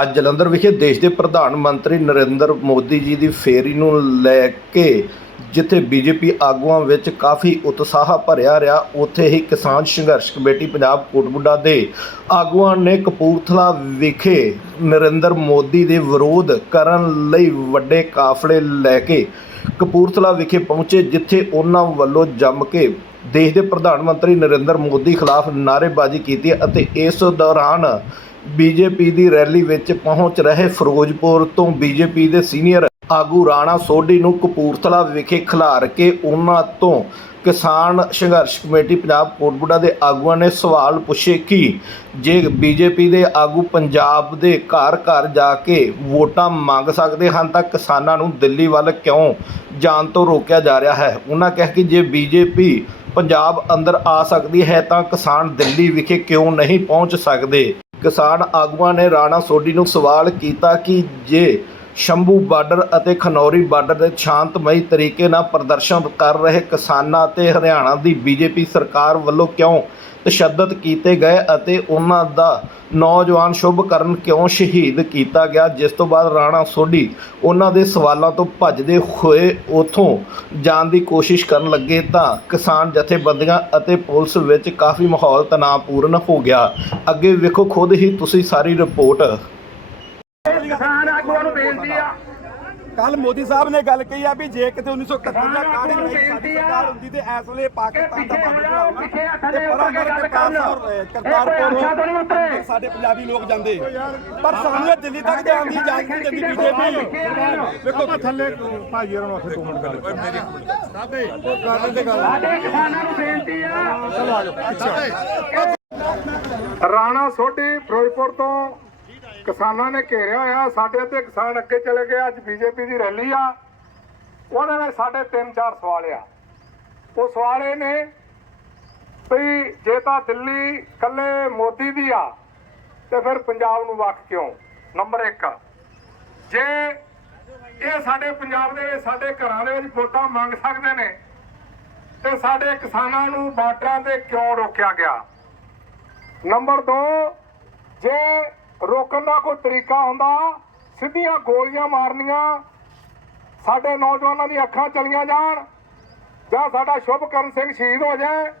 ਅੱਜ ਜਲੰਧਰ ਵਿਖੇ ਦੇਸ਼ ਦੇ ਪ੍ਰਧਾਨ ਮੰਤਰੀ ਨਰਿੰਦਰ ਮੋਦੀ ਜੀ ਦੀ ਫੇਰੀ ਨੂੰ ਲੈ ਕੇ, ਜਿੱਥੇ ਬੀਜੇਪੀ ਆਗੂਆਂ ਵਿੱਚ ਕਾਫੀ ਉਤਸ਼ਾਹ ਭਰਿਆ ਰਿਹਾ, ਉੱਥੇ ਹੀ ਕਿਸਾਨ ਸੰਘਰਸ਼ ਕਮੇਟੀ ਪੰਜਾਬ ਕੋਟਬੁੱਡਾ ਦੇ ਆਗੂਆਂ ਨੇ ਕਪੂਰਥਲਾ ਵਿਖੇ ਨਰਿੰਦਰ ਮੋਦੀ ਦੇ ਵਿਰੋਧ ਕਰਨ ਲਈ ਵੱਡੇ ਕਾਫਲੇ ਲੈ ਕੇ ਕਪੂਰਥਲਾ ਵਿਖੇ ਪਹੁੰਚੇ, ਜਿੱਥੇ ਉਹਨਾਂ ਵੱਲੋਂ ਜੰਮ ਕੇ ਦੇਸ਼ ਦੇ ਪ੍ਰਧਾਨ ਮੰਤਰੀ ਨਰਿੰਦਰ ਮੋਦੀ ਖਿਲਾਫ ਨਾਅਰੇਬਾਜ਼ੀ ਕੀਤੀ ਅਤੇ ਇਸ ਦੌਰਾਨ ਬੀਜੇਪੀ ਦੀ ਰੈਲੀ ਵਿੱਚ ਪਹੁੰਚ ਰਹੇ ਫਿਰੋਜ਼ਪੁਰ ਤੋਂ ਬੀਜੇਪੀ ਦੇ ਸੀਨੀਅਰ ਆਗੂ ਰਾਣਾ ਸੋਢੀ ਨੂੰ ਕਪੂਰਥਲਾ ਵਿਖੇ ਖਿਲਾਰ ਕੇ ਉਹਨਾਂ ਤੋਂ ਕਿਸਾਨ ਸੰਘਰਸ਼ ਕਮੇਟੀ ਪੰਜਾਬ ਕੋਟਬੁੱਡਾ ਦੇ ਆਗੂਆਂ ਨੇ ਸਵਾਲ ਪੁੱਛੇ ਕਿ ਜੇ ਬੀਜੇਪੀ ਦੇ ਆਗੂ ਪੰਜਾਬ ਦੇ ਘਰ ਘਰ ਜਾ ਕੇ ਵੋਟਾਂ ਮੰਗ ਸਕਦੇ ਹਨ ਤਾਂ ਕਿਸਾਨਾਂ ਨੂੰ ਦਿੱਲੀ ਵੱਲ ਕਿਉਂ ਜਾਣ ਤੋਂ ਰੋਕਿਆ ਜਾ ਰਿਹਾ ਹੈ? ਉਹਨਾਂ ਕਿਹਾ ਕਿ ਜੇ ਬੀਜੇਪੀ ਪੰਜਾਬ ਅੰਦਰ ਆ ਸਕਦੀ ਹੈ ਤਾਂ ਕਿਸਾਨ ਦਿੱਲੀ ਵਿਖੇ ਕਿਉਂ ਨਹੀਂ ਪਹੁੰਚ ਸਕਦੇ? ਕਿਸਾਨ ਆਗੂਆਂ ਨੇ ਰਾਣਾ ਸੋਢੀ ਨੂੰ ਸਵਾਲ ਕੀਤਾ ਕਿ ਜੇ ਸ਼ੰਭੂ ਬਾਰਡਰ ਅਤੇ ਖਨੌਰੀ ਬਾਰਡਰ ਦੇ ਸ਼ਾਂਤਮਈ ਤਰੀਕੇ ਨਾਲ ਪ੍ਰਦਰਸ਼ਨ ਕਰ ਰਹੇ ਕਿਸਾਨਾਂ ਅਤੇ ਹਰਿਆਣਾ ਦੀ ਬੀਜੇਪੀ ਸਰਕਾਰ ਵੱਲੋਂ ਕਿਉਂ ਤਸ਼ੱਦਦ ਕੀਤੇ ਗਏ ਅਤੇ ਉਹਨਾਂ ਦਾ ਨੌਜਵਾਨ ਸ਼ੁਭਕਰਨ ਕਿਉਂ ਸ਼ਹੀਦ ਕੀਤਾ ਗਿਆ, ਜਿਸ ਤੋਂ ਬਾਅਦ ਰਾਣਾ ਸੋਢੀ ਉਹਨਾਂ ਦੇ ਸਵਾਲਾਂ ਤੋਂ ਭੱਜਦੇ ਹੋਏ ਉਥੋਂ ਜਾਣ ਦੀ ਕੋਸ਼ਿਸ਼ ਕਰਨ ਲੱਗੇ ਤਾਂ ਕਿਸਾਨ ਜਥੇਬੰਦੀਆਂ ਅਤੇ ਪੁਲਿਸ ਵਿੱਚ ਕਾਫੀ ਮਾਹੌਲ ਤਣਾਅਪੂਰਨ ਹੋ ਗਿਆ। ਅੱਗੇ ਵੇਖੋ, ਖੁਦ ਹੀ ਤੁਸੀਂ ਸਾਰੀ ਰਿਪੋਰਟ ਕਿਸਾਨ ਆਗੂਆਂ ਨੂੰ ਬੇਨਤੀ ਆ ਕੱਲ ਮੋਦੀ ਸਾਹਿਬ ਨੇ ਗੱਲ ਕਹੀ ਆ ਵੀ ਜੇ ਕਿਤੇ 1971 ਦਾ ਹਾਂ, ਕਾਰਡ ਮੈਨੂੰ ਸਾਡੀ ਆ। ਸਰਕਾਰ ਹੁੰਦੀ ਤੇ ਇਸ ਵੇਲੇ ਪਾਕਿਸਤਾਨ ਦਾ ਬਾਰਡਰ ਜਾਓ, ਬਣਾਉਣਾ ਤੇ ਦੇ ਪਰਾਂ ਉੱਤੇ ਗੱਲ ਕਰਕੇ ਕਰਨ। ਕਰਤਾਰਪੁਰ ਅੱਛਾ ਨਹੀਂ। ਕਰਤਾਰਪੁਰ ਸਾਡੇ ਪੰਜਾਬੀ ਲੋਕ ਜਾਂਦੇ। ਪਰ ਸਾਨੂੰ ਇਹ ਦਿੱਲੀ ਤੱਕ ਜਾਣ ਦੀ ਇਜਾਜ਼ਤ ਨਹੀਂ ਦਿੰਦੀ ਬੀਜੇਪੀ ਵੇਖੋ ਥੱਲੇ ਭਾਜੀ ਹੋਰਾਂ ਨੂੰ ਉੱਥੇ ਦੋ ਮਿੰਟ ਗੱਲ ਕਰ ਮੇਰੀ ਸਾਬੇ ਕਰਨ ਦੇ ਗੱਲ ਸਾਡੇ ਕਿਸਾਨਾਂ ਨੂੰ ਬੇਨਤੀ ਆ। ਰਾਣਾ ਸੋਢੀ ਫਿਰੋਜ਼ਪੁਰ ਤੋਂ ਕਿਸਾਨਾਂ ਨੇ ਘੇਰਿਆ ਹੋਇਆ, ਸਾਡੇ ਤੇ ਕਿਸਾਨ ਅੱਗੇ ਚਲੇ ਗਏ, ਅੱਜ ਬੀਜੇਪੀ ਦੀ ਰੈਲੀ ਆ। ਉਹਦੇ ਵਿੱਚ ਸਾਡੇ ਤਿੰਨ ਚਾਰ ਸਵਾਲ ਆ। ਉਹ ਸਵਾਲ ਇਹ ਨੇ ਵੀ ਜੇ ਤਾਂ ਦਿੱਲੀ ਕੱਲੇ ਮੋਦੀ ਦੀ ਆ, ਤੇ ਫਿਰ ਪੰਜਾਬ ਨੂੰ ਵੱਖ ਕਿਉਂ? ਨੰਬਰ 1 ਜੇ ਇਹ ਸਾਡੇ ਪੰਜਾਬ ਦੇ ਵਿੱਚ ਸਾਡੇ ਘਰਾਂ ਦੇ ਵਿੱਚ ਵੋਟਾਂ ਮੰਗ ਸਕਦੇ ਨੇ, ਤੇ ਸਾਡੇ ਕਿਸਾਨਾਂ ਨੂੰ ਬਾਰਡਰਾਂ ਤੇ ਕਿਉਂ ਰੋਕਿਆ ਗਿਆ? ਨੰਬਰ 2 ਜੇ ਰੋਕਣ ਦਾ ਕੋਈ ਤਰੀਕਾ ਹੁੰਦਾ, ਸਿੱਧੀਆਂ ਗੋਲੀਆਂ ਮਾਰਨੀਆਂ, ਸਾਡੇ ਨੌਜਵਾਨਾਂ ਦੀ ਅੱਖਾਂ ਚਲੀਆਂ ਜਾਣ, ਜਾਂ ਸਾਡਾ ਸ਼ੁਭਕਰਨ ਸਿੰਘ ਸ਼ਹੀਦ ਹੋ ਜਾਏ,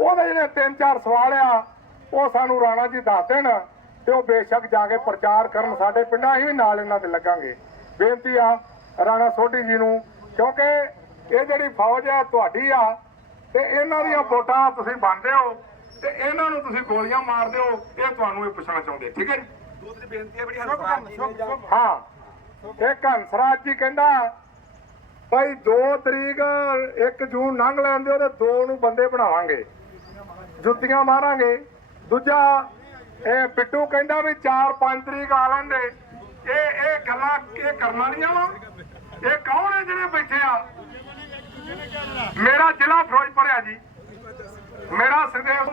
ਉਹਦੇ ਜਿਹੜੇ ਤਿੰਨ ਚਾਰ ਸਵਾਲ ਆ, ਉਹ ਸਾਨੂੰ ਰਾਣਾ ਜੀ ਦੱਸ ਦੇਣ ਤੇ ਉਹ ਬੇਸ਼ੱਕ ਜਾ ਕੇ ਪ੍ਰਚਾਰ ਕਰਨ, ਸਾਡੇ ਪਿੰਡਾਂ ਹੀ ਨਾਲ ਇਹਨਾਂ ਤੇ ਲੱਗਾਂਗੇ। ਬੇਨਤੀ ਆ ਰਾਣਾ ਸੋਢੀ ਜੀ ਨੂੰ, ਕਿਉਂਕਿ ਇਹ ਜਿਹੜੀ ਫੌਜ ਹੈ ਤੁਹਾਡੀ ਆ, ਤੇ ਇਹਨਾਂ ਦੀਆਂ ਵੋਟਾਂ ਤੁਸੀਂ ਬਣਦੇ ਹੋ ਤੇ ਇਹਨਾਂ ਨੂੰ ਤੁਸੀਂ ਗੋਲੀਆਂ ਮਾਰਦੇ ਹੋ ਇਹ ਤੁਹਾਨੂੰ ਇਹ ਪੁੱਛਣਾ ਚਾਹੁੰਦੇ ਠੀਕ ਹੈ ਜੀ? ਦੂਸਰੀ ਬੇਨਤੀ ਹੈ ਬੜੀ ਜੀ ਨੇ ਹਾਂ ਇੱਕ ਹੰਸਰਾਜ ਜੀ ਕਹਿੰਦਾ ਭਾਈ 2 ਤਰੀਕ 1 ਜੂਨ ਲੰਘ ਲੈਣ ਦਿਓ ਤੇ 2 ਨੂੰ ਬੰਦੇ ਬਣਾਵਾਂਗੇ। ਜੁੱਤੀਆਂ ਮਾਰਾਂਗੇ। ਦੂਜਾ ਇਹ ਪਿੱਟੂ ਕਹਿੰਦਾ ਵੀ 4 5 ਤਰੀਕ ਆ ਲੈਂਦੇ ਇਹ ਇਹ ਗੱਲਾਂ ਇਹ ਕਰਨ ਵਾਲੀਆਂ ਵਾ। ਇਹ ਕੌਣ ਹੈ ਜਿਹੜੇ ਬੈਠੇ ਆ? ਮੇਰਾ ਜ਼ਿਲ੍ਹਾ ਫਿਰੋਜ਼ਪੁਰ ਆ ਜੀ। ਮੇਰਾ ਸੁਦੇਵ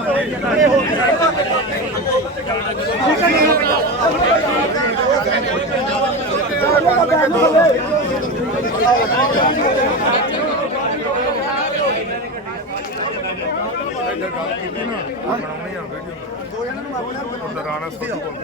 ਮੰਡ ਨਾਂ ਆ ਬੀਜੇਪੀ ਮੁਰਦਾਬਾਦ ਰਾਣਾ ਸੋਢੀ ਕੋਲ